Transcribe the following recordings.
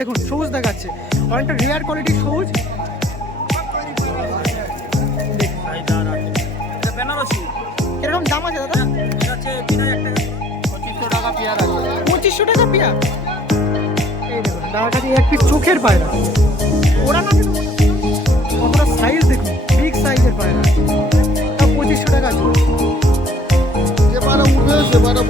দেখুন সবুজ দেখাচ্ছে। অনেকটা রেয়ার কোয়ালিটির সবুজ। এরকম দাম আছে দাদা? পঁচিশশো টাকা পেয়ার আছে। পঁচিশশো টাকা পেয়ার? এই দেখুন দাদার কাছে এক পিস চোখের পায়রা। ওরা না কতটা সাইজ দেখুন বিগ সাইজের পায়রা। পঁচিশশো টাকা আছে। যে পায়রা উঠবে সে পায়রা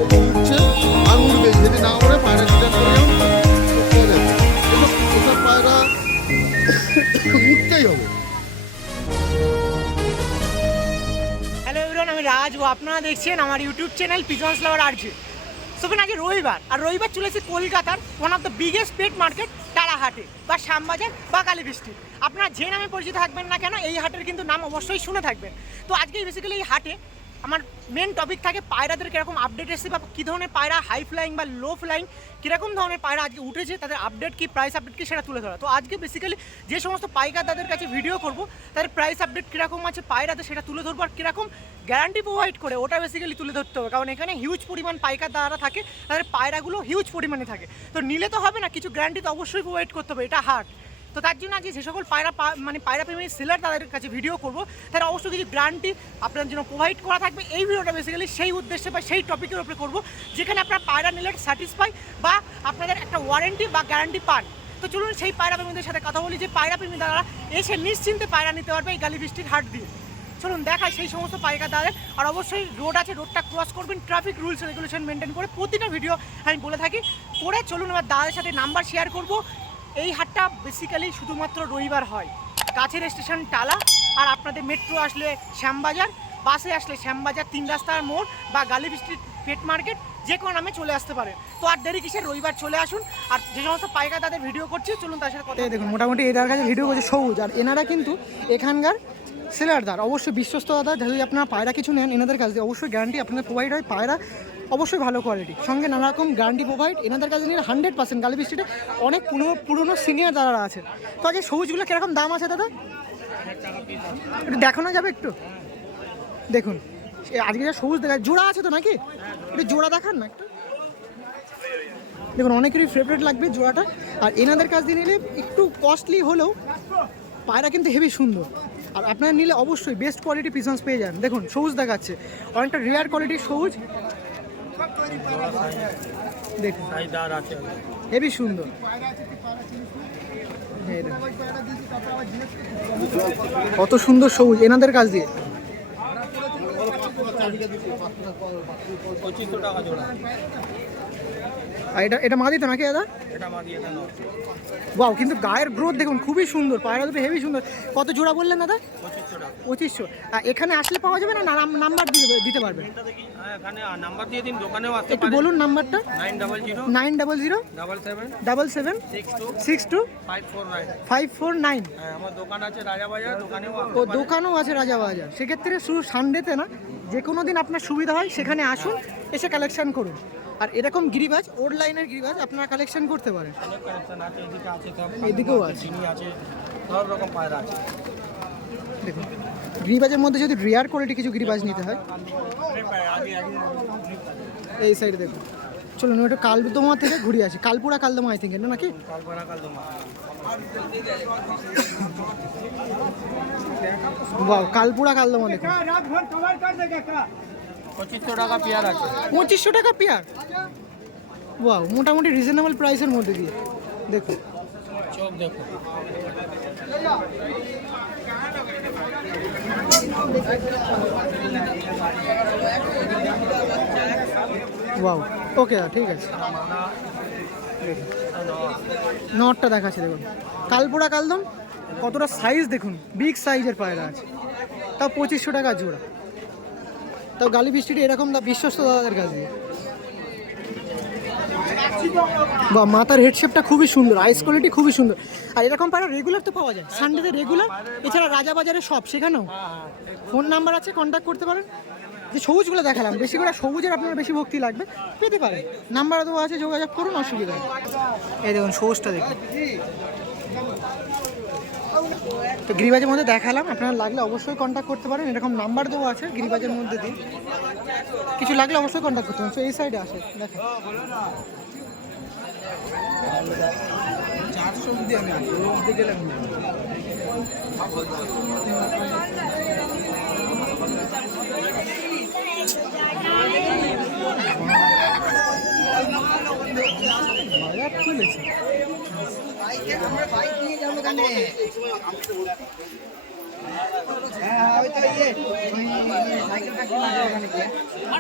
রাজ আপনারা দেখছেন আমার YouTube channel pigeons lover R G Sufen আজকে রবিবার, আর রবিবার চলে এসেছি কলকাতার one of the biggest pet market তারাহাটে, বা শ্যামবাজার, বা কালীবৃষ্টি। আপনারা যে নামে পরিচিত থাকবেন না কেন, এই হাটের কিন্তু নাম অবশ্যই শুনে থাকবেন। তো আজকে বেসিক্যালি এই হাটে আমার মেন টপিক থাকে পায়রাদের কীরকম আপডেট এসেছে বা কী ধরনের পায়রা হাই ফ্লাইং বা লো ফ্লাইং কীরকম ধরনের পায়রা আজকে উঠেছে, তাদের আপডেট কি প্রাইস আপডেট কি সেটা তুলে ধরা। তো আজকে বেসিক্যালি যে সমস্ত পাইকারদাদের কাছে ভিডিও করব, তাদের প্রাইস আপডেট কীরকম আছে পায়রাতে সেটা তুলে ধরবো আর কীরকম গ্যারান্টি প্রোভাইড করে, ওটা বেসিক্যালি তুলে ধরতে হবে। কারণ এখানে হিউজ পরিমাণ পাইকার দ্বারা থাকে, তাদের পায়রাগুলো হিউজ পরিমাণে থাকে। তো নিলে তো হবে না, কিছু গ্যারান্টি তো অবশ্যই প্রোভাইড করতে হবে, এটা হার্ট তো তার জন্য আজকে যে সকল পায়রা মানে পায়রা প্রেমী সেলার তাদের কাছে ভিডিও করব। তারা অবশ্যই কিছু গ্যারান্টি আপনার জন্য প্রোভাইড করা থাকবে। এই ভিডিওটা বেসিক্যালি সেই উদ্দেশ্যে বা সেই টপিকের উপরে করব, যেখানে আপনার পায়রা নিলে স্যাটিসফাই বা আপনাদের একটা ওয়ারেন্টি বা গ্যারান্টি পান। তো চলুন সেই পায়রা প্রেমীদের সাথে কথা বলি, যে পায়রা প্রেমী দ্বারা এসে নিশ্চিন্তে পায়রা নিতে পারবে এই গালি বৃষ্টির হাট দিয়ে। চলুন দেখায় সেই সমস্ত পাইকার দাঁড়ে আর অবশ্যই রোড আছে রোডটা ক্রস করবেন ট্রাফিক রুলস রেগুলেশন মেনটেন করে প্রতিটা ভিডিও আমি বলে থাকি। করে চলুন এবার দাদার সাথে নাম্বার শেয়ার করব। এই হাটটা বেসিক্যালি শুধুমাত্র রবিবার হয়। কাছের স্টেশন টালা, আর আপনাদের মেট্রো আসলে শ্যামবাজার বাসে আসলে শ্যামবাজার, তিন রাস্তার মোড় বা গালিব স্ট্রিট পেট মার্কেট যে কোনো নামে চলে আসতে পারে। তো আর দেরি কিসের? রবিবার চলে আসুন। আর যে সমস্ত পাইকার তাদের ভিডিও করছে, চলুন তার সাথে কথা দেখুন, মোটামুটি এদের কাছে ভিডিও করছে সবুজ। আর এনারা কিন্তু এখানকার সেলারদার অবশ্যই বিশ্বস্ত দাদা যদি আপনারা পায়রা কিছু নেন, এনাদের কাছে দিয়ে অবশ্যই গ্যারান্টি আপনাদের প্রোভাইড হয়। পায়রা অবশ্যই ভালো কোয়ালিটি সঙ্গে নানা রকম গ্যারান্টি প্রোভাইড এনাদের কাছে নিয়ে হান্ড্রেড পার্সেন্ট গালিবি স্ট্রিটে অনেক পুরনো পুরনো সিনিয়র দাদারা আছে। তো আজকে সবুজগুলো কীরকম দাম আছে দাদা? একটু দেখানো যাবে একটু? দেখুন আজকে যা সবুজ দেখা জোড়া আছে তো নাকি? একটু জোড়া দেখান না একটু। দেখুন, অনেকেরই ফেভারিট লাগবে জোড়াটা। আর এনাদের কাছ দিয়ে নিলে একটু কস্টলি হলেও পায়রা কিন্তু হেভি সুন্দর। আর আপনারা নিলে অবশ্যই বেস্ট কোয়ালিটি পিসন্স পেয়ে যান দেখুন, সবুজ দেখাচ্ছে। অনেকটা রেয়ার কোয়ালিটির সবুজ। দেখুন। হেভি সুন্দর। কত সুন্দর সবুজ। এনাদের কাছ দিয়ে। পঁচিশশো টাকা জোড়া আর এটা এটা মাদি তো নাকি দাদা? দিয়ে বাও কিন্তু গায়ের গ্রোথ দেখুন খুবই সুন্দর। পায়রা দুটো হেভি সুন্দর। কত জোড়া বললেন দাদা? পঁচিশশো। আর এখানে আসলে পাওয়া যাবে না? নাম্বার দিতে দিতে পারবেন হ্যাঁ এখানে নাম্বার দিয়ে দিন দোকানেও একটু বলুন নাম্বারটা nine double zero double seven six two five four nine হ্যাঁ ও দোকানও আছে রাজাবাজার সেক্ষেত্রে শুধু সানডেতে না যে কোনো দিন আপনার সুবিধা হয় সেখানে আসুন। এসে কালেকশন করুন। আর এরকম গিরিবাজ ওল্ড লাইনের গিরিবাজ আপনারা কালেকশন করতে পারেন। অনেক কালেকশন আছে এদিকে আছে সব এদিকেও আছে। সব রকম পায়রা আছে। দেখুন গিরিবাজের মধ্যে যদি রেয়ার কোয়ালিটি কিছু গিরিবাজ নিতে হয় এই সাইডে দেখুন। চলুন আমি একটু কালদমা থেকে ঘুরে আসি। কালপুরা কালদমা আই থিঙ্ক নাকি? বাহ কালপুরা কালদমা দেখুন। পঁচিশশো টাকা পেয়ার আছে। পঁচিশশো টাকা পেয়ার? বাহ মোটামুটি রিজনেবল প্রাইসের মধ্যে দিয়ে। দেখুন চোখ দেখো। বাহ ওকে ঠিক আছে। নটটা দেখাচ্ছে দেখুন। কালপোড়া কালদম কতটা সাইজ দেখুন বিগ সাইজের পায়রা আছে। তাও পঁচিশশো টাকা জোড়া। তাও গালি বৃষ্টিটা এরকম বিশ্বস্ত দাদাদের কাছে। বা মাথার হেডশেপটা খুবই সুন্দর আইস কোয়ালিটি খুবই সুন্দর। আর এরকম পায়রা রেগুলার তো পাওয়া যায় সানডেতে রেগুলার এছাড়া রাজাবাজারে সব, সেখানেও। ফোন নাম্বার আছে কন্ট্যাক্ট করতে পারেন। যে সবুজগুলো দেখালাম, বেশি করে সবুজের আপনার বেশি ভক্তি লাগবে, পেতে পারেন। নাম্বার তো আছে, যোগাযোগ করুন, অসুবিধা এই দেখুন, সবুজটা দেখুন। তো গিরিবাজের মধ্যে দেখালাম, আপনারা লাগলে অবশ্যই কন্ট্যাক্ট করতে পারেন, এরকম নাম্বার দেওয়া আছে গিরিবাজের মধ্যে দিয়ে কিছু লাগলে অবশ্যই কন্ট্যাক্ট করতে পারেন তো এই সাইডে আসে দেখা আমি গেলে বাজার চলেছে।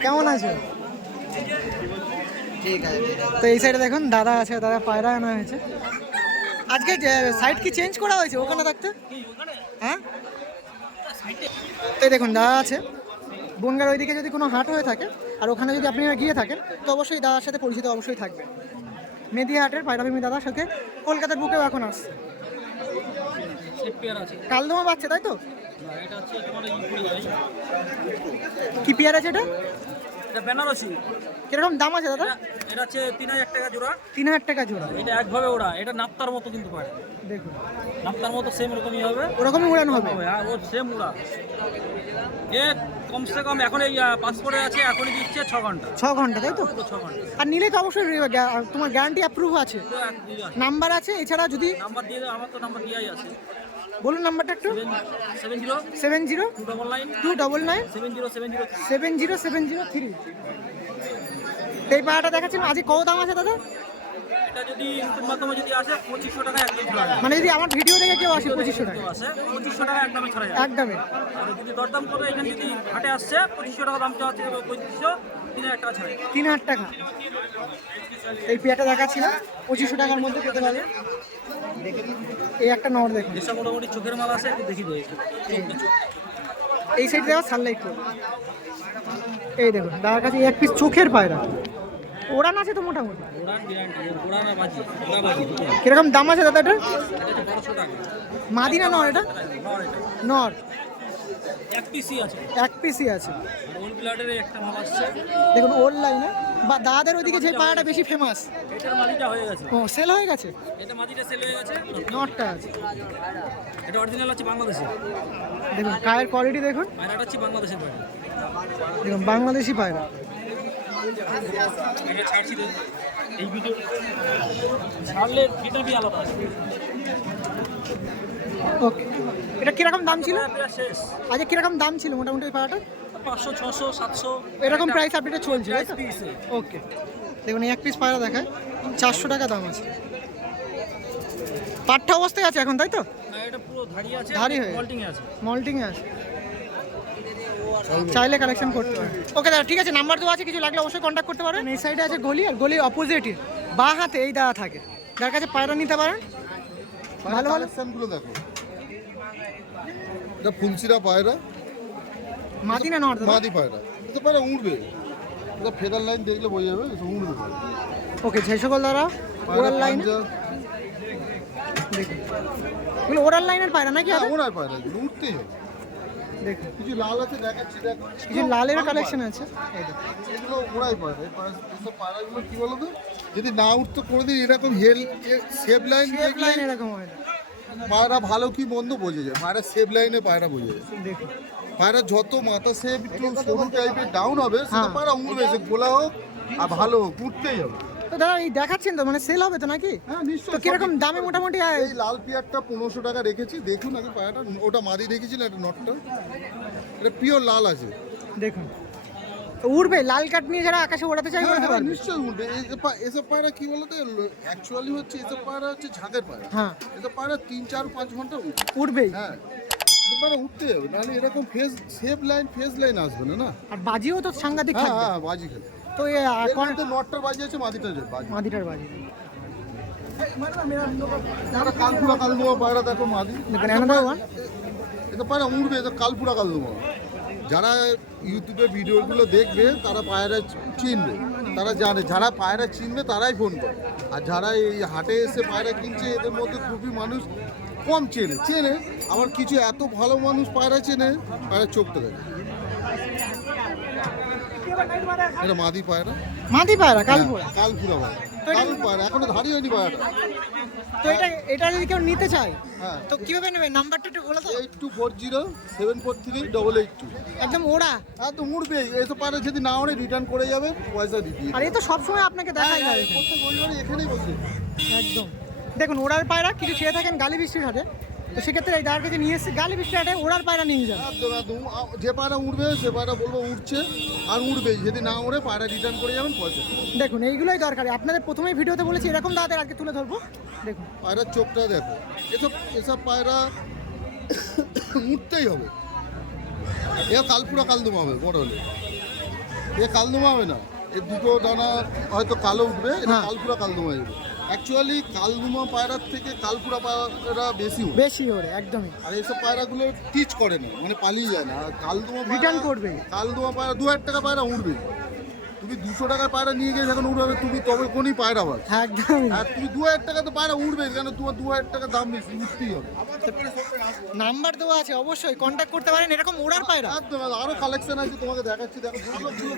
কেমন আছো? তো এই সাইডে দেখুন দাদা আছে দাদা পায়রা আনা হয়েছে। আজকে সাইড কি চেঞ্জ করা হয়েছে ওখানে থাকতে? হ্যাঁ? তো দেখুন দাদা আছে। বনগার ওইদিকে যদি কোনো হাট হয়ে থাকে আর ওখানে যদি আপনি গিয়ে থাকেন তো অবশ্যই দাদার সাথে পরিচিত অবশ্যই থাকবে মেদিয়া হাটের পায়রাভূমি দাদার সাথে কলকাতার বুকেও এখন আসছে। পেয়ার আছে কালদমা বাচ্চা তাই তো? কি পেয়ার আছে এটা? এটা বেনারসি। কীরকম দাম আছে দাদা? এটা- হচ্ছে তিন হাজার টাকা জোড়া। তিন হাজার টাকা জোড়া। এটা একভাবে ওরা এটা নাপ্তার মতো কিন্তু পারে দেখুন। নাপ্তার মতো সেম রকমই হবে। ওরকমই উড়ানো হবে? হ্যাঁ ওর সেম উড়া। এ কমসে কম এখন এই পাসপোর্টে আছে এখনই দিচ্ছে ছ ঘণ্টা। ছ ঘণ্টা তাই তো? ছ ঘণ্টা। আর নিলে তো অবশ্যই তোমার গ্যারান্টি অ্যাপ্রুভ আছে। নাম্বার আছে। এছাড়া যদি নাম্বার দিয়ে আমার তো নাম্বার দেওয়াই আছে। বলুন নাম্বারটা একটু। Seven zero two double nine seven zero seven zero three. এই পাড়াটা দেখাচ্ছেন আজকে কত দাম আছে দাদা? যদি মাধ্যমে যদি আসে পঁচিশশো টাকা একদম ছড়া যায়। মানে যদি আমার ভিডিও দেখে কেউ আসে পঁচিশশো টাকা। পঁচিশশো টাকা একদমে ছড়া যায়। একদমে আর যদি দরদাম করে এখানে যদি আসছে পঁচিশশো টাকা দাম চাওয়া হচ্ছে তিন হাজার টাকা ছাড়া তিন হাজার টাকা। এই পেয়ারটা দেখাচ্ছিলাম পঁচিশশো টাকার মধ্যে পেতে পারে এই একটা নর দেখুন। এসব মোটামুটি চোখের মাল আছে একটু দেখি এই সাইড দেওয়া সানলাইট এই দেখুন দাদার কাছে এক পিস চোখের পায়রা। ওড়ান আছে তো মোটামুটি। কীরকম দাম আছে দাদা এটা? মাদিনা নর এটা। নর। এক পিসি আছে। এক পিসই আছে। ব্লাডের একটা মাল আসছে। দেখুন ওর লাইনে বা দাদাদের ওদিকে যে পায়রাটা বেশি ফেমাস এটার মাদিটা হয়ে গেছে। ও সেল হয়ে গেছে? এটা মাদিটা সেল হয়ে গেছে। নটটা আছে। এটা অরিজিনাল আছে বাংলাদেশে। দেখুন কায়ের কোয়ালিটি দেখুন। এটা হচ্ছে বাংলাদেশের বাড়ি দেখুন বাংলাদেশি পায়রা। এটা ছাড়ছি। এই ভিডিও ছাড়লে ভিডিও বি আলাদা আছে। ওকে এটা কীরকম দাম ছিল? শেষ। আজকে কীরকম দাম ছিল মোটামুটি ওই পায়রাটা পাঁচশো ছশো সাতশো। এরকম প্রাইস আপডেটে চলছে তাই তো? ওকে দেখুন এক পিস পায়রা দেখায়। চারশো টাকা দাম আছে। পাঠ্যা অবস্থায় আছে এখন তাই তো? এটা পুরো ধাড়ি আছে ধাড়ি হয়ে মল্টিং আছে। মল্টিংয়ে আছে। চাইলে কালেকশন করতে পারেন। ওকে দাদা ঠিক আছে নাম্বার দেওয়া আছে কিছু লাগলে অবশ্যই কন্ট্যাক্ট করতে পারেন। এই সাইডে আছে গলি আর গলির অপোজিটে বা হাতে এই দাদা থাকে। যার কাছে পায়রা নিতে পারেন। ভালো ভালো। কালেকশনগুলো দেখো। এটা ফুলসিরা পায়রা। মাদি না নর্থ মাদি পায়রা। এটা পায়রা উড়বে। এটা ফেদার লাইন দেখলে বোঝা যাবে এটা উড়বে ওকে যে সকল দ্বারা ওরাল লাইন দেখুন। ওরাল লাইনের পায়রা নাকি হ্যাঁ ওড়ায় পায়রা এগুলো হবে। দেখুন। কিছু লাল আছে দেখাচ্ছি দেখো কিছু লালের কালেকশন আছে। এগুলো এসব পায়রাগুলো কি বলো তো যদি না উঠতো কোনোদিন এরকম হেল সেভ লাইন এরকম হয় না। পায়রা ভালো কি মন্দ বোঝা যায়। পায়রা সেভ লাইনে পায়রা বোঝা যায়। দেখুন। পায়রা যত মাথা সেভ একটু সরু টাইপের ডাউন হবে সেটা হ্যাঁ। পায়রা উড়বে সে গোলা হোক আর ভালো হোক উঠতেই হবে। তো দাদা এই দেখাচ্ছেন তো? মানে সেল হবে তো নাকি? হ্যাঁ তো কীরকম দামে মোটামুটি এই লাল পিয়ারটা পনেরোশো টাকা রেখেছি। দেখুন আগে পায়রাটা ওটা মাদি রেখেছিল একটা নটটা এটা পিওর লাল আছে। দেখুন। উড়বে লাল কাঠ নিয়ে যারা আকাশে ওড়াতে চাই হ্যাঁ, ওড়াতে হ্যাঁ, পারবে। নিশ্চয়ই পা- এসব পায়রা কি বলতো? অ্যাকচুয়ালি হচ্ছে এসব পায়রা হচ্ছে ঝাঁকের পায়রা। হ্যাঁ। এসব পায়রা তিন চার পাঁচ ঘণ্টা উঠবেই হ্যাঁ পায়রা উঠতে হবে নাহলে এরকম face save line face line আসবে না না? আর বাজিও তো সাংঘাতিক হ্যাঁ হ্যাঁ বাজি খেলে। তো এর কোন নটটার বাজি আছে মাদিটার বাজি। মাদিটার বাজি কালপুরা কালদুমা পায়রা দেখো মাদি। এটা পায়রা উড়বে এটা কালপুরা কালদুমা যারা ইউটিউবে ভিডিওগুলো দেখবে তারা পায়রা চিনবে তারা জানে। যারা পায়রা চিনবে তারাই ফোন করে। আর যারা এই হাটে এসে পায়রা কিনছে এদের মধ্যে খুবই মানুষ কম চেনে। চেনে আবার কিছু এত ভালো মানুষ পায়রা চেনে পায়রা চোখতে দেখে এটা মাদি পায়রা। মাদি পায়রা কালপুরা হ্যাঁ, কালপুরা পায়রা। কাল পায়রা এখনও ধারি হয়নি পায়রাটা। তো এটা এটা যদি কেউ নিতে চায় হ্যাঁ। তো কীভাবে নেবে? নাম্বারটা একটু বলে দাও। Eight two four zero seven four three double eight two. একদম ওড়া। হ্যাঁ তো উঠবে এসব পারে যদি না ওড়ে রিটার্ন করে যাবে পয়সা দিতে আর এ তো সবসময় আপনাকে দেখাই যাবে প্রত্যেক রবিবারে এখানেই বসে। একদম। দেখুন ওড়ার পায়রা কিছু খেয়ে থাকেন গালি বৃষ্টির হাটে তো সেক্ষেত্রে এই দাদার কাছে নিয়ে এসেছি গালি বৃষ্টির হাটে ওড়ার পায়রা নিয়ে যান একদম একদম। যে পায়রা উড়বে সে পায়রা বলব উঠছে আর উড়বেই। যদি না উড়ে পায়রা রিটার্ন করে যাবেন পয়সা দেখুন এইগুলোই দরকারি। আপনাদের প্রথমেই ভিডিওতে বলেছি এরকম দাদাদের আজকে তুলে ধরবো। দেখুন। পায়রার চোখটা দেখো। এসব এসব পায়রা উঠতেই হবে। এ কালপুরা কালদুম হবে বড় হলে। এ কালদুম হবে না। এর দুটো দানা হয়তো কালো উঠবে এটা হ্যাঁ। কালপুরা কালদুম হয়ে যাবে অ্যাকচুয়ালি কালদুমা পায়রার থেকে কালপুরা পায়রা বেশি উঠে বেশি ওরে একদমই। আর এইসব পায়রাগুলো টিচ করে না মানে পালিয়ে যায় না। আর কালদুমা Return করবে। কালদুমা পায়রা দু হাজার টাকা পায়রা উঠবে তুমি দুশো টাকার পায়রা নিয়ে গিয়ে যখন উড়বে তুমি তবে কোনই পায়রা পাবে? একদমই। আর তুমি দু হাজার টাকা তো পায়রা উঠবে কেন তোমার দু হাজার টাকা দাম বেশি উঠতেই হবে। নাম্বার দেওয়া আছে অবশ্যই। কন্ট্যাক্ট করতে পারেন এরকম ওড়ার পায়রা। একদম আরও কালেকশন আছে তোমাকে দেখাচ্ছি দেখো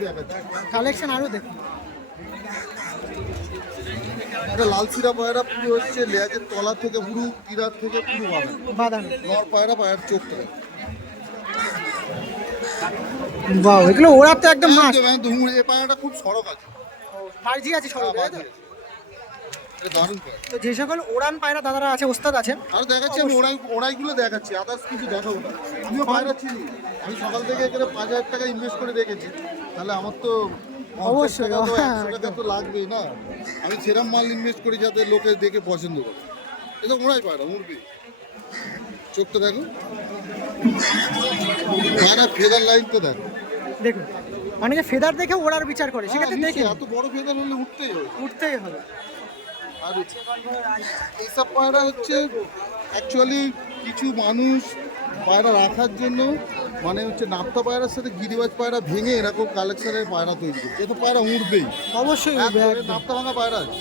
দেখাচ্ছি। কালেকশন আরও দেখুন। এটা লাল সিরা পায়রা পুরো হচ্ছে লেজের তলা থেকে পুরো কিরার থেকে পুরো বাঁধা। বাদামি নর পায়রা পায়রার থেকে বাহ এগুলো ওরা তো একদম মাছ একদম একদম এই পায়রাটা খুব সড়ক আছে। মার্জি আছে সরকার আছে দারুণ পায়রা তো। যে সকল ওড়ান পায়রা দাদারা আছে ওস্তাদ আছেন। আর দেখাচ্ছি আমি ওড়াই ওড়াইগুলো দেখাচ্ছি আদার্স কিছু দেখাবো না। তুমিও পায়রা চিনি আমি সকাল থেকে এখানে পাঁচ হাজার টাকা ইনভেস্ট করে রেখেছি। তাহলে আমার তো অবশ্যই, টাকা তো হ্যাঁ, টাকা তো লাগবেই না। আমি সেরম মাল ইনভেস্ট করি যাতে লোকে দেখে পছন্দ করে। এটা ওড়াই পায়রা উড়বি চোখটা দেখো। পায়রা ফেদার লাইনটা দেখো। দেখুন অনেকে ফেদার দেখে ওড়ার বিচার করে সেক্ষেত্রে হ্যাঁ, দেখে এত বড় ফেদার হলে উঠতেই হবে। উঠতেই হবে। আর এইসব পায়রা হচ্ছে অ্যাকচুয়ালি কিছু মানুষ পায়রা রাখার জন্য মানে হচ্ছে নাপ্তা পায়রার সাথে গিরিবাজ পায়রা ভেঙে এরকম কালেকশনের পায়রা তৈরি করছে এ তো পায়রা উঠবেই অবশ্যই। নাপ্তা ভাঙা পায়রা আছে।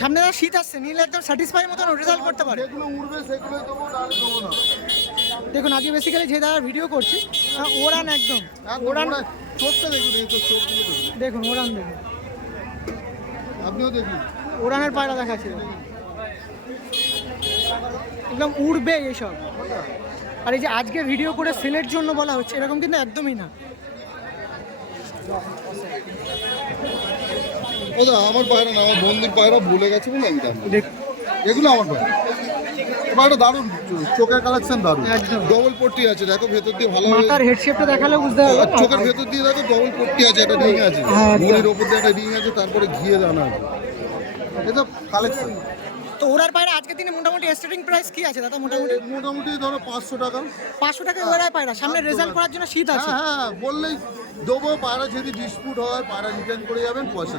সামনে আর শীত আসছে নিলে একদম স্যাটিসফাই মতন রেজাল্ট করতে পারে। যেগুলো উঠবে সেগুলো দেবো নাহলে দেবো না। দেখুন আজকে বেসিক্যালি যে দাদা ভিডিও করছি ওড়ান একদম। ওড়ান। চোখটা দেখুন এই তো চোখগুলো দেখুন। দেখুন ওড়ান দেখুন। আপনিও দেখুন। ওড়ানের পায়রা দেখাচ্ছে একদম উড়বে এইসব। আর এই যে আজকে ভিডিও করে সেলের জন্য বলা হচ্ছে এরকম কিন্তু একদমই না। ওদা আমার পায়রা না আমার বন্ধুর পায়রা ভুলে গেছে বলে আমি এগুলো আমার পায়রা। দারুণ চোখের কালেকশন দারুণ। ডবল পট্টি আছে দেখো ভেতর দিয়ে ভালো মাথার হেড শেপটা দেখালে বুঝতে চোখের ভেতর দিয়ে দেখো ডবল পট্টি আছে একটা রিং আছে। হ্যাঁ, মুড়ির ওপর দিয়ে একটা রিং আছে তারপরে ঘিয়ে দানা আছে। এটা কালেকশন তো পায়রা আজকের দিনে মোটামুটি স্টার্টিং প্রাইস কি আছে দাদা মোটামুটি? মোটামুটি ধরো পাঁচশো টাকা। পাঁচশো টাকা ওড়ার পায়রা। সামনে রেজাল্ট করার জন্য শীত আছে। হ্যাঁ হ্যাঁ বললেই দেবো পায়রা যদি ডিসপুট হয় পায়রা রিটার্ন করে যাবেন পয়সা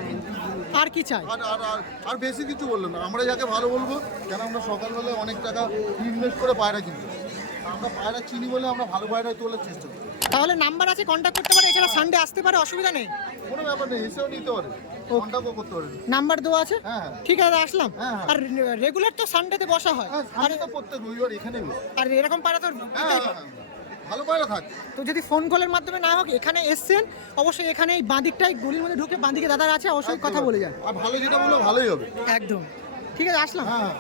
আর কি চাই? আর আর আর আর বেশি কিছু বলল না। আমরা যাকে ভালো বলব কেন আমরা সকালবেলায় অনেক টাকা ইনভেস্ট করে পায়রা কিনতে। আমরা পায়রা চিনি বলে আমরা ভালো পায়রা তোলার চেষ্টা করি। তাহলে নাম্বার আছে কন্ট্যাক্ট করতে পারে। এছাড়া সানডে আসতে পারে অসুবিধা নেই। কোনো ব্যাপার নেই এসেও নিতে পারে নাম্বার দেওয়া আছে? হ্যাঁ হ্যাঁ। ঠিক আছে আসলাম। হ্যাঁ। আর রেগুলার তো সানডেতে বসা হয়। আর তো প্রত্যেক রবিবার এখানে আর এরকম পাড়া তো। ভালো পায়রা থাকে। তো যদি ফোন কলের মাধ্যমে না হোক এখানে এসছেন অবশ্যই এখানে এই বাঁদিকটাই গলির মধ্যে ঢুকে বাঁদিকে দাদার আছে অবশ্যই কথা বলে যান। আর ভালো যেটা বলো ভালোই হবে। একদম। ঠিক আছে আসলাম। হ্যাঁ।